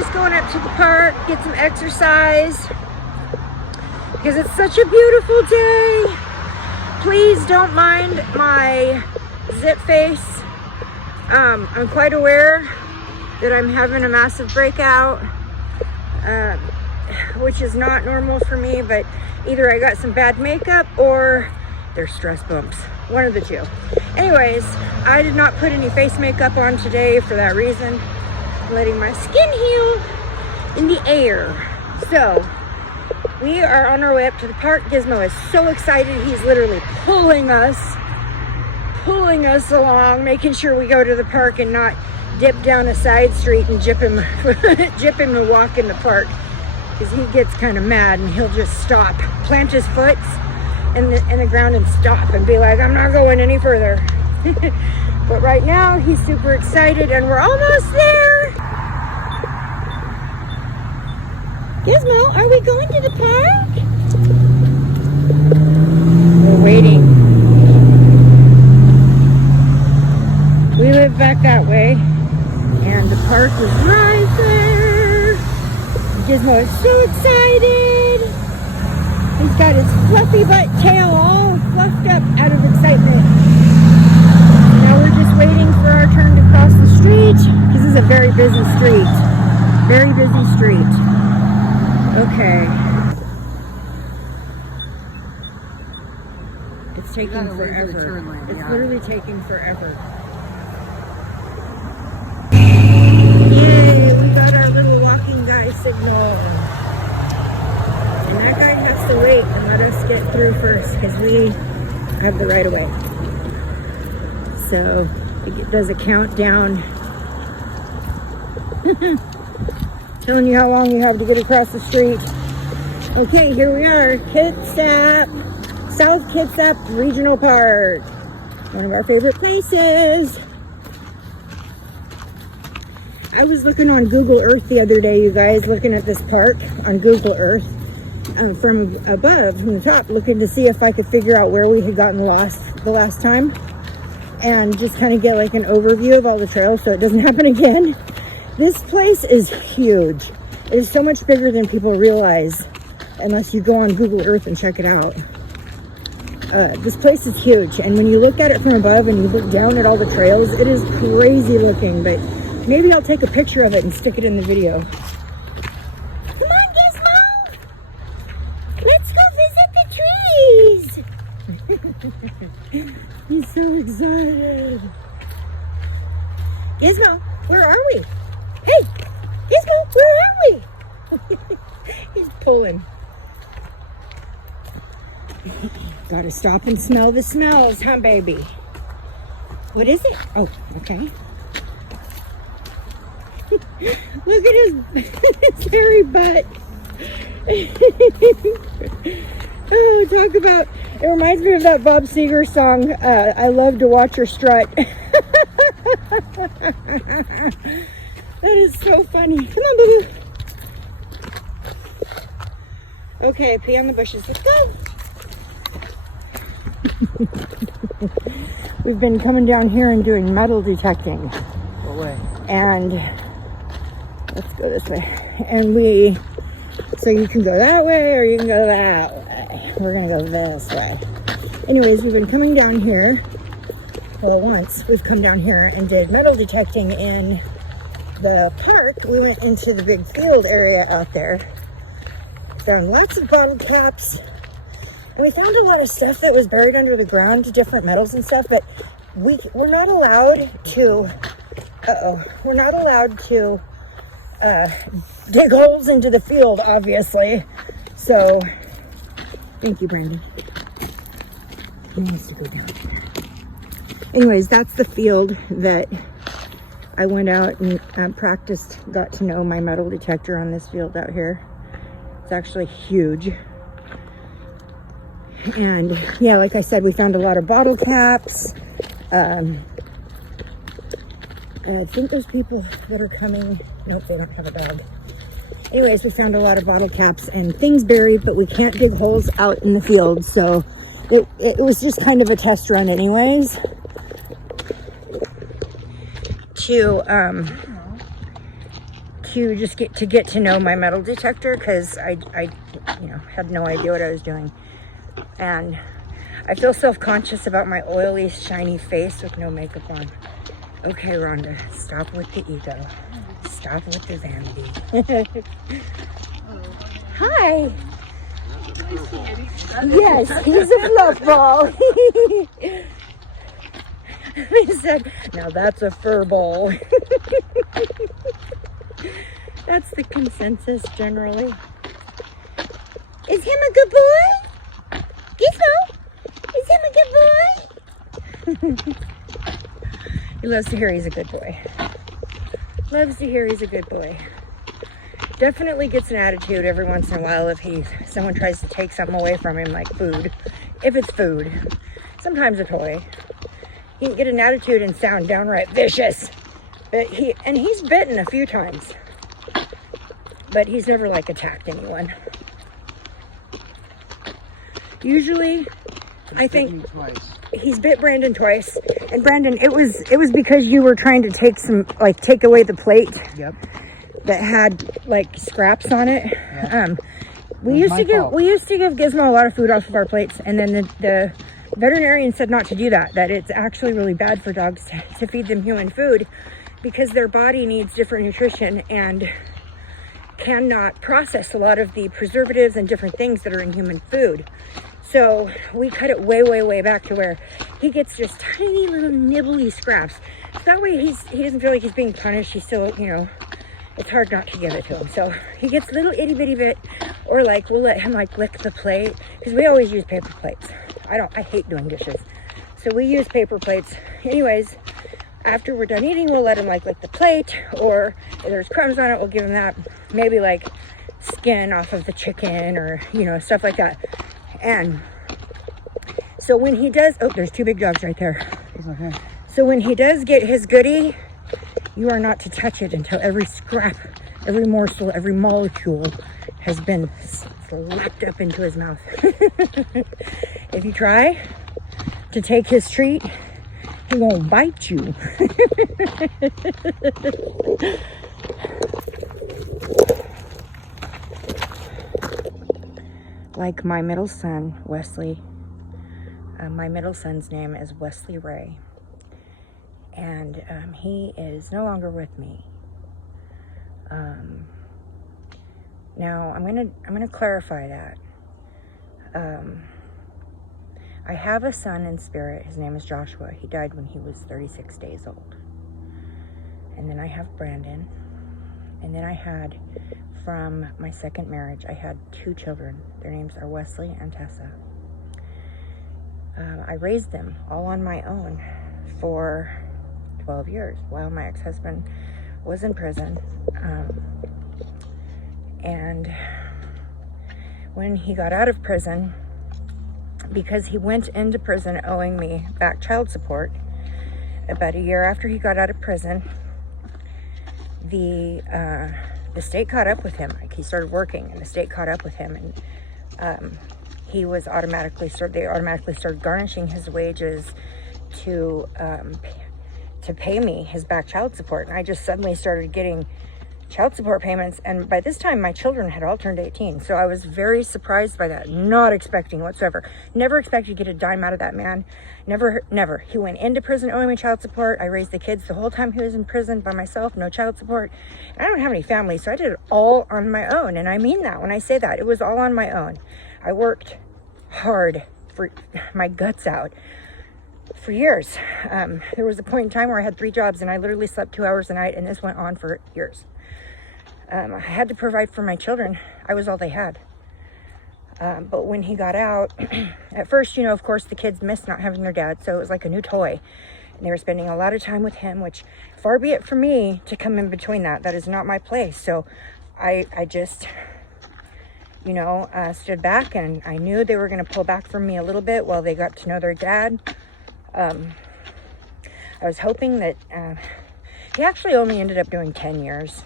just going up to the park, get some exercise, because it's such a beautiful day. Please don't mind my zit face. I'm quite aware that I'm having a massive breakout, which is not normal for me, but either I got some bad makeup or they're stress bumps. One of the two. Anyways, I did not put any face makeup on today for that reason. I'm letting my skin heal in the air. So, we are on our way up to the park. Gizmo is so excited. He's literally pulling us along, making sure we go to the park and not dip down a side street and jip him to walk in the park, because he gets kind of mad and he'll just stop, plant his foot in the ground and stop and be like, I'm not going any further. But right now he's super excited and we're almost there. Gizmo, are we going to the park? We're waiting. We live back that way, and the park is right there. Gizmo is so excited. He's got his fluffy butt tail all fluffed up out of excitement. Now we're just waiting for our turn to cross the street. This is a very busy street. Very busy street. Okay. It's taking forever. It's literally taking forever. Yay, we got our little walking guy signal. And that guy has to wait and let us get through first because we have the right of way. So it does a countdown. Telling you how long you have to get across the street. Okay, here we are, Kitsap, South Kitsap Regional Park. One of our favorite places. I was looking on Google Earth the other day, you guys, looking at this park on Google Earth from above, from the top, looking to see if I could figure out where we had gotten lost the last time and just kind of get like an overview of all the trails so it doesn't happen again. This place is huge. It is so much bigger than people realize unless you go on Google Earth and check it out. This place is huge, and when you look at it from above and you look down at all the trails, it is crazy looking, but maybe I'll take a picture of it and stick it in the video. Come on, Gizmo! Let's go visit the trees! He's so excited. Gizmo, where are we? Hey! Gizmo, where are we? He's pulling. Gotta stop and smell the smells, huh, baby? What is it? Oh, okay. Look at his hairy butt. Oh, talk about, it reminds me of that Bob Seger song, I Love to Watch Her Strut. That is so funny. Come on, boo-boo. Okay, pee on the bushes. Let's go. We've been coming down here and doing metal detecting. What way? And let's go this way. And so you can go that way or you can go that way. We're gonna go this way. Anyways, we've been coming down here. Well, once we've come down here and did metal detecting in the park. We went into the big field area out there. Found lots of bottle caps. And we found a lot of stuff that was buried under the ground, different metals and stuff, but we're not allowed to, we're not allowed to dig holes into the field, obviously. So, thank you, Brandon. He wants to go down there. Anyways, that's the field that I went out and practiced, got to know my metal detector on this field out here. It's actually huge. And yeah, like I said, we found a lot of bottle caps. I think there's people that are coming. Nope, they don't have a dog. Anyways, we found a lot of bottle caps and things buried, but we can't dig holes out in the field. So it was just kind of a test run anyways. to just get to know my metal detector, because I had no idea what I was doing. And I feel self-conscious about my oily, shiny face with no makeup on. Okay, Rhonda, stop with the ego. Stop with the vanity. Hi. Yes, he's a fluff ball. He said, now that's a fur ball. That's the consensus generally. Is him a good boy? Gizmo? Is him a good boy? He loves to hear he's a good boy. Loves to hear he's a good boy. Definitely gets an attitude every once in a while if someone tries to take something away from him, like food. If it's food. Sometimes a toy. He can get an attitude and sound downright vicious. But he's bitten a few times. But he's never like attacked anyone. Usually, I think he's bit Brandon twice. And Brandon, it was because you were trying to take away the plate. Yep. That had like scraps on it. Yeah. We used to give Gizmo a lot of food off of our plates, and then the veterinarian said not to do that. That it's actually really bad for dogs to feed them human food, because their body needs different nutrition and cannot process a lot of the preservatives and different things that are in human food. So we cut it way, way, way back to where he gets just tiny little nibbly scraps. So that way he doesn't feel like he's being punished. He's still, it's hard not to give it to him. So he gets little itty bitty bit, or like we'll let him like lick the plate, because we always use paper plates. I hate doing dishes. So we use paper plates. Anyways, after we're done eating, we'll let him like lick the plate, or if there's crumbs on it, we'll give him that. Maybe like skin off of the chicken, or, stuff like that. And so when he does, there's two big dogs right there. It's okay. So when he does get his goodie, you are not to touch it until every scrap, every morsel, every molecule has been slapped up into his mouth. If you try to take his treat, he won't bite you. Like my middle son, Wesley. My middle son's name is Wesley Ray. And he is no longer with me. Now I'm gonna clarify that. I have a son in spirit. His name is Joshua. He died when he was 36 days old. And then I have Brandon. And then I had, from my second marriage, I had two children. Their names are Wesley and Tessa. I raised them all on my own for 12 years while my ex-husband was in prison. And when he got out of prison, because he went into prison owing me back child support, about a year after he got out of prison, the state caught up with him. Like, he started working, and the state caught up with him, and he was they automatically started garnishing his wages to pay me his back child support. And I just suddenly started getting child support payments, and by this time my children had all turned 18. So I was very surprised by that, not expecting whatsoever. Never expected to get a dime out of that man. Never. He went into prison owing me child support. I raised the kids the whole time he was in prison by myself, no child support. And I don't have any family, so I did it all on my own. And I mean that when I say that. It was all on my own. I worked hard for my guts out for years. There was a point in time where I had 3 jobs, and I literally slept 2 hours a night, and this went on for years. I had to provide for my children. I was all they had. But when he got out, at first, of course, the kids missed not having their dad, so it was like a new toy. And they were spending a lot of time with him, which, far be it from me to come in between that. That is not my place. So I just, stood back, and I knew they were going to pull back from me a little bit while they got to know their dad. I was hoping that he actually only ended up doing 10 years.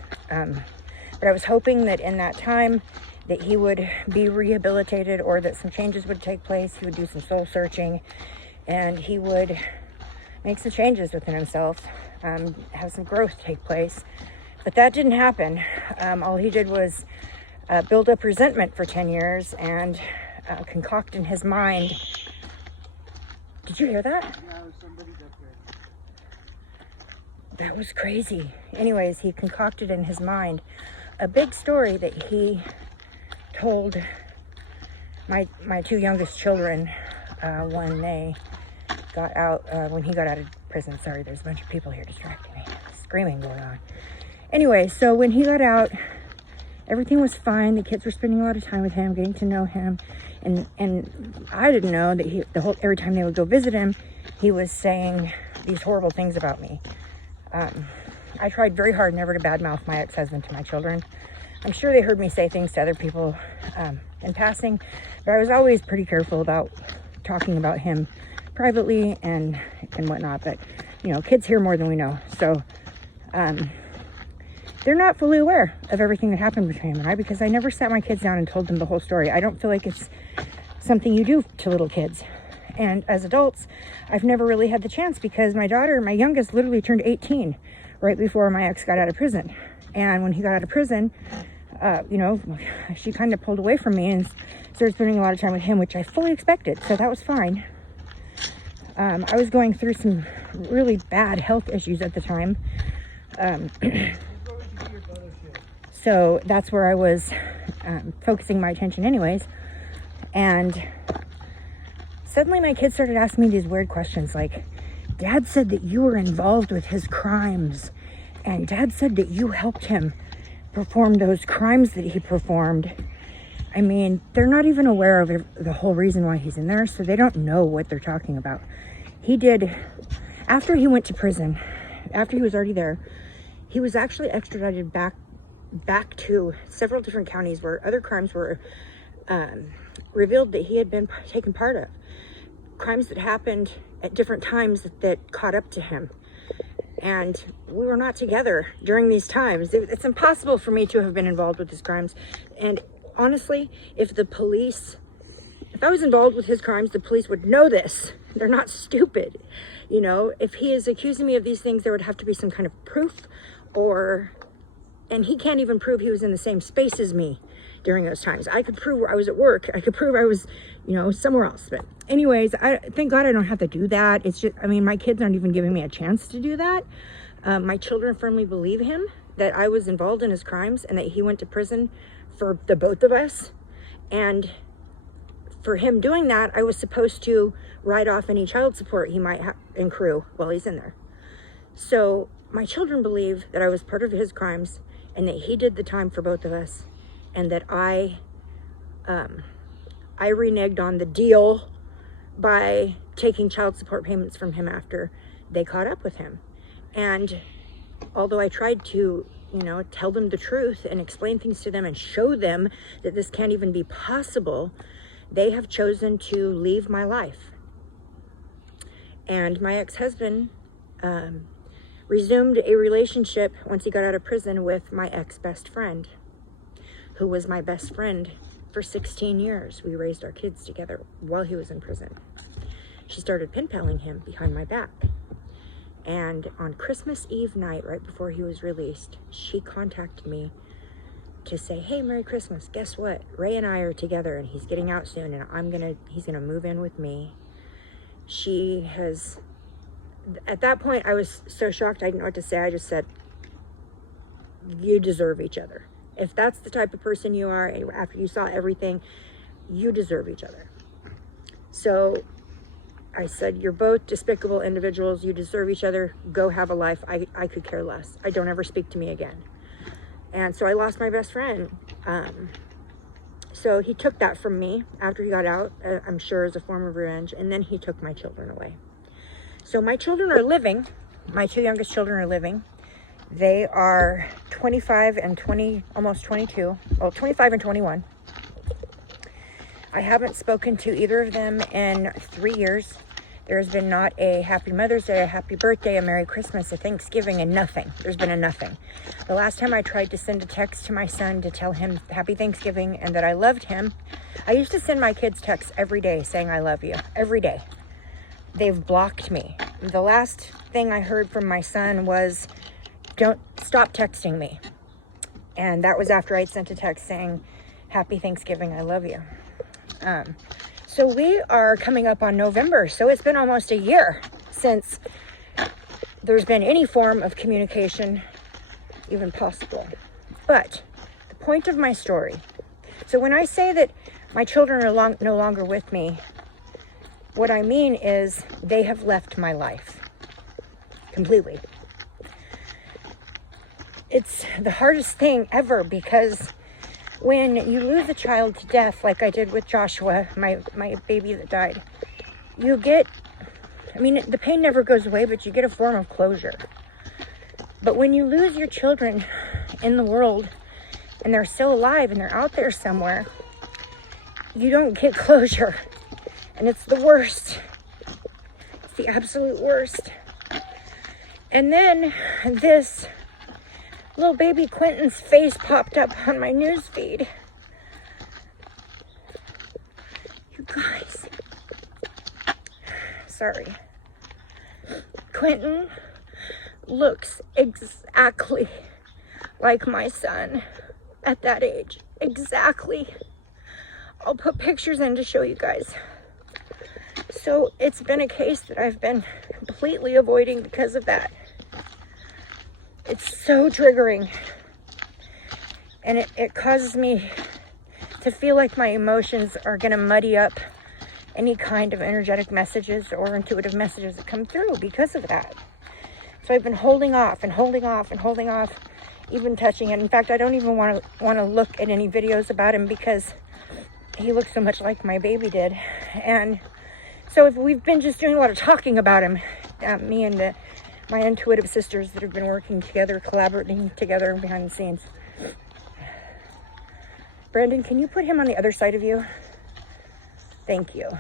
But I was hoping that in that time that he would be rehabilitated, or that some changes would take place. He would do some soul searching, and he would make some changes within himself, have some growth take place. But that didn't happen. All he did was build up resentment for 10 years and concoct in his mind. Did you hear that? Yeah, somebody's up there. That was crazy. Anyways, he concocted in his mind a big story that he told my two youngest children when they got out, when he got out of prison. Sorry, there's a bunch of people here distracting me. Screaming going on. Anyway, so when he got out, everything was fine. The kids were spending a lot of time with him, getting to know him. And I didn't know that every time they would go visit him, he was saying these horrible things about me. I tried very hard never to badmouth my ex-husband to my children. I'm sure they heard me say things to other people in passing, but I was always pretty careful about talking about him privately and whatnot. But, you know, kids hear more than we know. So they're not fully aware of everything that happened between him and I, because I never sat my kids down and told them the whole story. I don't feel like it's something you do to little kids. And as adults, I've never really had the chance, because my daughter, my youngest, literally turned 18 right before my ex got out of prison. And when he got out of prison, you know, she kind of pulled away from me and started spending a lot of time with him, which I fully expected. So that was fine. I was going through some really bad health issues at the time. So that's where I was focusing my attention anyways. And suddenly my kids started asking me these weird questions like, Dad said that you were involved with his crimes. And Dad said that you helped him perform those crimes that he performed. I mean, they're not even aware of the whole reason why he's in there, so they don't know what they're talking about. He did, after he went to prison, after he was already there, he was actually extradited back to several different counties where other crimes were revealed that he had been taken part of. Crimes that happened at different times that caught up to him. And we were not together during these times. It's impossible for me to have been involved with his crimes. And honestly, if I was involved with his crimes, the police would know this. They're not stupid. You know, if he is accusing me of these things, there would have to be some kind of proof, and he can't even prove he was in the same space as me during those times. I could prove I was at work. I could prove I was, you know, somewhere else. But anyways, thank God I don't have to do that. It's just, I mean, my kids aren't even giving me a chance to do that. My children firmly believe him, that I was involved in his crimes and that he went to prison for the both of us. And for him doing that, I was supposed to write off any child support he might have accrue while he's in there. So my children believe that I was part of his crimes and that he did the time for both of us, and that I reneged on the deal by taking child support payments from him after they caught up with him. And although I tried to, you know, tell them the truth and explain things to them and show them that this can't even be possible, they have chosen to leave my life. And my ex-husband resumed a relationship once he got out of prison with my ex-best friend, who was my best friend for 16 years. We raised our kids together while he was in prison. She started pen paling him behind my back. And on Christmas Eve night, right before he was released, she contacted me to say, hey, Merry Christmas. Guess what? Ray and I are together and he's getting out soon and he's gonna move in with me. She has, at that point, I was so shocked I didn't know what to say. I just said, you deserve each other. If that's the type of person you are, after you saw everything, you deserve each other. So I said, you're both despicable individuals. You deserve each other. Go have a life. I could care less. I don't ever speak to me again. And so I lost my best friend. So he took that from me after he got out, I'm sure as a form of revenge. And then he took my children away. So my children are living. My two youngest children are living. They are 25 and 20, almost 22. Well, 25 and 21. I haven't spoken to either of them in 3 years. There's been not a happy Mother's Day, a happy birthday, a Merry Christmas, a Thanksgiving, and nothing. There's been a nothing. The last time I tried to send a text to my son to tell him Happy Thanksgiving and that I loved him, I used to send my kids texts every day saying I love you, every day. They've blocked me. The last thing I heard from my son was don't stop texting me. And that was after I'd sent a text saying, Happy Thanksgiving, I love you. So we are coming up on November. So it's been almost a year since there's been any form of communication even possible. But the point of my story, so when I say that my children are no longer with me, what I mean is they have left my life completely. It's the hardest thing ever, because when you lose a child to death, like I did with Joshua, my baby that died, you get, I mean, the pain never goes away, but you get a form of closure. But when you lose your children in the world and they're still alive and they're out there somewhere, you don't get closure. And it's the worst. It's the absolute worst. And then this little baby Quentin's face popped up on my news feed. You guys. Sorry. Quentin looks exactly like my son at that age. Exactly. I'll put pictures in to show you guys. So it's been a case that I've been completely avoiding because of that. It's so triggering. And it causes me to feel like my emotions are going to muddy up any kind of energetic messages or intuitive messages that come through because of that. So I've been holding off and holding off and holding off, even touching it. In fact, I don't even want to look at any videos about him because he looks so much like my baby did. And so we've been just doing a lot of talking about him, me and my intuitive sisters that have been working together, collaborating together behind the scenes. Brandon, can you put him on the other side of you? Thank you.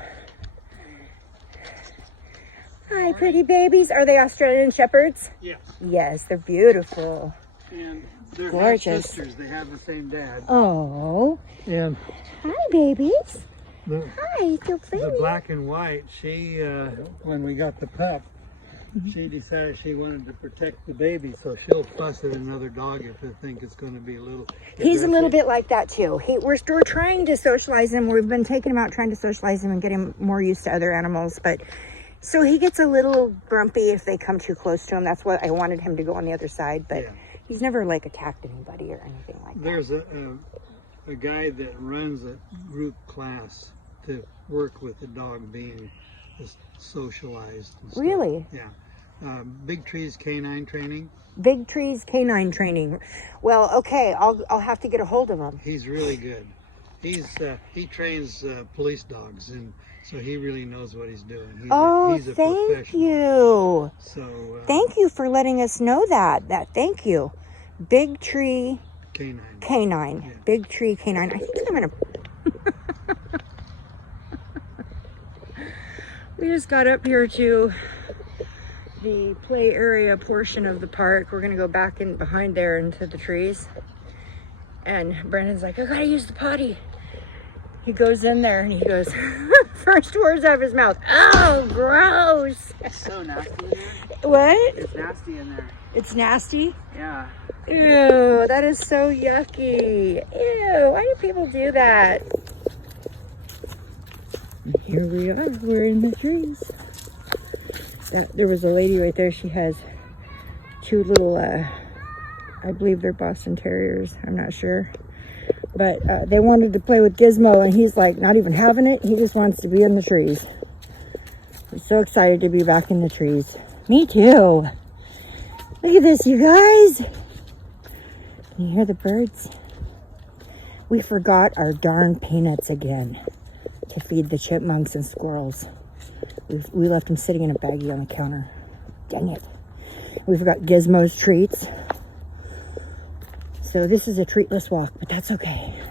Hi, pretty babies. Are they Australian Shepherds? Yes. Yes, they're beautiful. And they're gorgeous. sisters. They have the same dad. Oh. And hi, babies. the, Hi, so pretty. the black and white, she, when we got the pup, she decided she wanted to protect the baby, so she'll fuss at another dog if they think it's going to be a little... He's a little bit like that too. We're trying to socialize him. We've been taking him out trying to socialize him and get him more used to other animals, but so he gets a little grumpy if they come too close to him. That's what I wanted him to go on the other side, but he's never like attacked anybody or anything like that. There's a guy that runs a group class to work with the dog being socialized. And stuff. Really? Yeah. Big Trees Canine Training. Big Trees Canine Training. Well, okay, I'll have to get a hold of him. He's really good. He trains police dogs, and so he really knows what he's doing. He's a thank professional. you. So thank you for letting us know that. Thank you. Big Tree Canine. Yeah. Big Tree Canine. I think I'm gonna. We just got up here to the play area portion of the park. We're gonna go back in behind there into the trees. And Brandon's like, I gotta use the potty. He goes in there and he goes, first words out of his mouth, oh, gross. It's so nasty in there. What? It's nasty in there. It's nasty? Yeah. Ew, that is so yucky. Ew, why do people do that? And here we are, we're in the trees. There was a lady right there, she has two little, I believe they're Boston Terriers, I'm not sure. But they wanted to play with Gizmo, and he's like not even having it. He just wants to be in the trees. I'm so excited to be back in the trees. Me too. Look at this, you guys. Can you hear the birds? We forgot our darn peanuts again to feed the chipmunks and squirrels. We left them sitting in a baggie on the counter. Dang it. We forgot Gizmo's treats. So this is a treatless walk, but that's okay.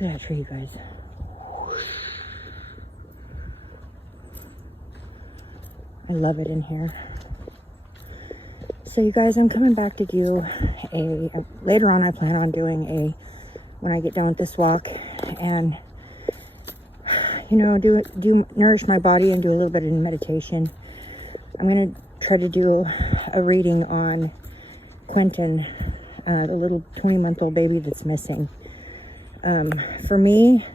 Look at that tree, you guys. I love it in here. So you guys, I'm coming back to do later on I plan on doing when I get done with this walk, and you know, do nourish my body and do a little bit of meditation. I'm going to try to do a reading on Quentin, the little 20-month-old baby that's missing. For me,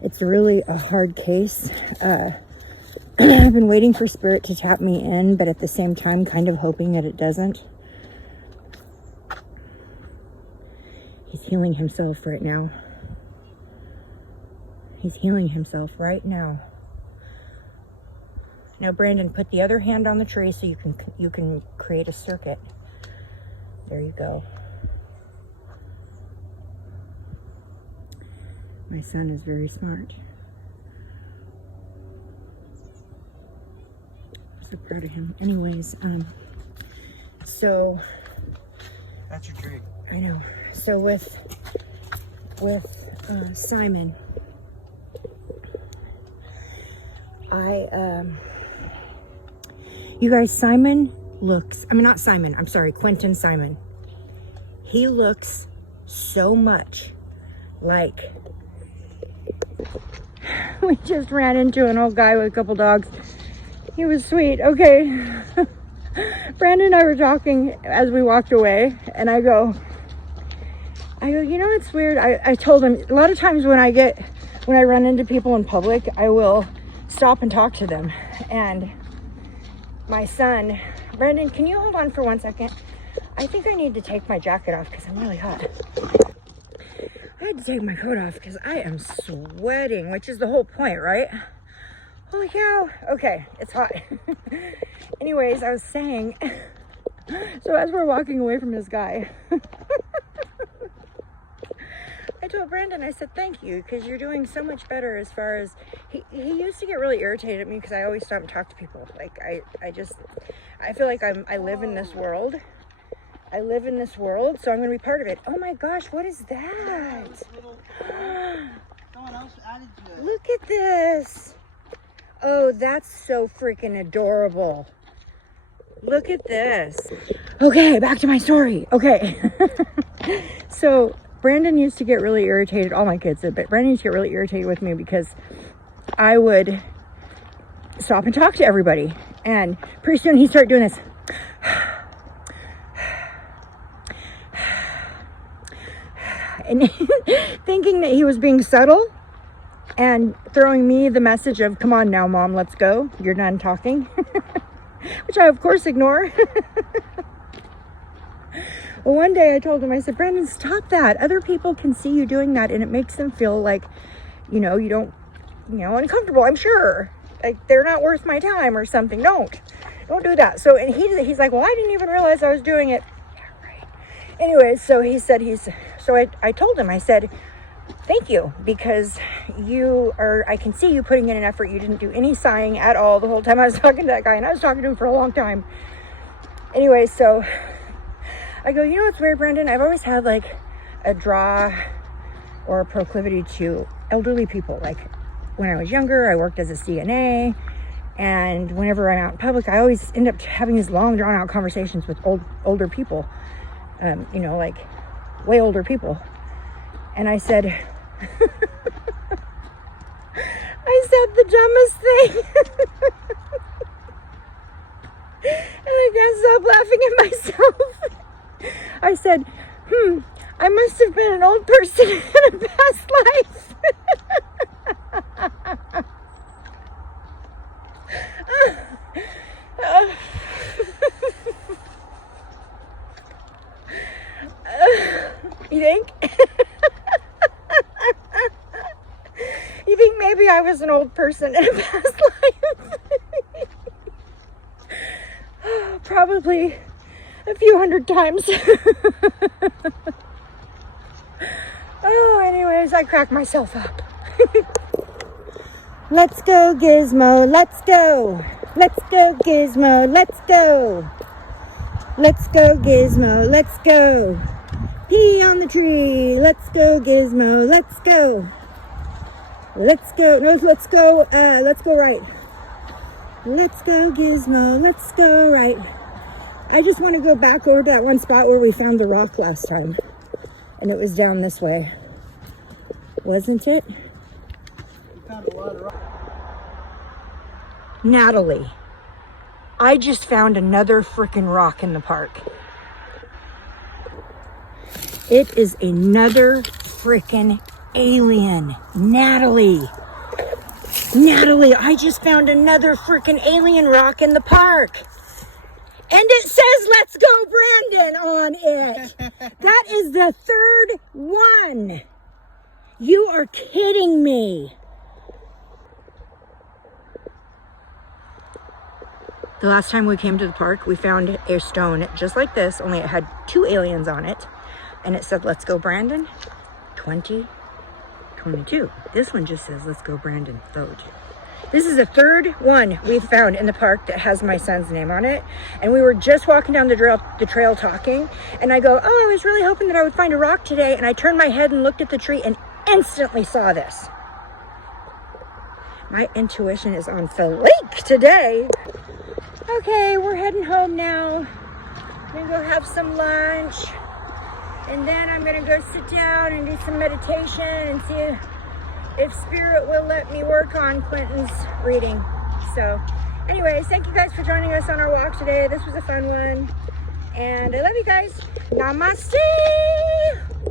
it's really a hard case. I've been waiting for Spirit to tap me in, but at the same time, kind of hoping that it doesn't. He's healing himself right now. He's healing himself right now. Now, Brandon, put the other hand on the tray so you can create a circuit. There you go. My son is very smart. I'm so proud of him. Anyways, so That's your drink. I know. So with Simon, you guys, Simon looks, not Simon, I'm sorry, Quentin Simon. He looks so much like, we just ran into an old guy with a couple dogs. He was sweet. Okay. Brandon and I were talking as we walked away, and I go, you know, it's weird. I told him a lot of times when I run into people in public, I will stop and talk to them. And my son, Brandon, can you hold on for 1 second? I think I need to take my jacket off because I'm really hot. I had to take my coat off because I am sweating, which is the whole point, right? Holy cow. Okay, it's hot. Anyways, I was saying, so as we're walking away from this guy, I told Brandon, I said, thank you, because you're doing so much better as far as, he used to get really irritated at me because I always stop and talk to people. Like, I feel like I live in this world. I live in this world, so I'm going to be part of it. Oh my gosh, what is that? Someone else added to it. Look at this. Oh, that's so freaking adorable. Look at this. Okay, back to my story. Okay. So Brandon used to get really irritated, all my kids did, but Brandon used to get really irritated with me because I would stop and talk to everybody. And pretty soon he started doing this. And thinking that he was being subtle and throwing me the message of, come on now, Mom, let's go. You're done talking. Which I, of course, ignore. Well, one day I told him, I said, Brandon, stop that. Other people can see you doing that, and it makes them feel like, you don't, uncomfortable, I'm sure. Like, they're not worth my time or something. Don't do that. So, and he's like, well, I didn't even realize I was doing it. Yeah, right. Anyway, so he said I told him, I said, thank you, because I can see you putting in an effort. You didn't do any sighing at all the whole time I was talking to that guy, and I was talking to him for a long time. Anyway, so I go, you know what's weird, Brandon? I've always had like a draw or a proclivity to elderly people. Like when I was younger, I worked as a CNA, and whenever I'm out in public, I always end up having these long drawn out conversations with older people, like way older people. And I said, the dumbest thing. And I can't stop laughing at myself. I said, I must have been an old person in a past life. You think? You think maybe I was an old person in a past life? Probably a few hundred times. Oh, anyways, I cracked myself up. Let's go, Gizmo. Let's go. Let's go, Gizmo. Let's go. Let's go, Gizmo. Let's go. Pee on the tree. Let's go, Gizmo. Let's go. Let's go. No, let's go. Let's go right. Let's go, Gizmo. Let's go right. I just want to go back over to that one spot where we found the rock last time. And it was down this way. Wasn't it? We found a lot of rock. Natalie, I just found another freaking rock in the park. It is another freaking alien. Natalie, I just found another freaking alien rock in the park. And it says, "Let's go, Brandon," on it. That is the third one. You are kidding me. The last time we came to the park, we found a stone just like this, only it had 2 aliens on it. And it said, "Let's go, Brandon, 2022. This one just says, "Let's go, Brandon, vote." This is the third one we've found in the park that has my son's name on it. And we were just walking down the trail talking. And I go, "Oh, I was really hoping that I would find a rock today." And I turned my head and looked at the tree and instantly saw this. My intuition is on fleek today. Okay, we're heading home now. I'm gonna go have some lunch. And then I'm gonna go sit down and do some meditation and see if Spirit will let me work on Quentin's reading. So anyways, thank you guys for joining us on our walk today. This was a fun one. And I love you guys. Namaste.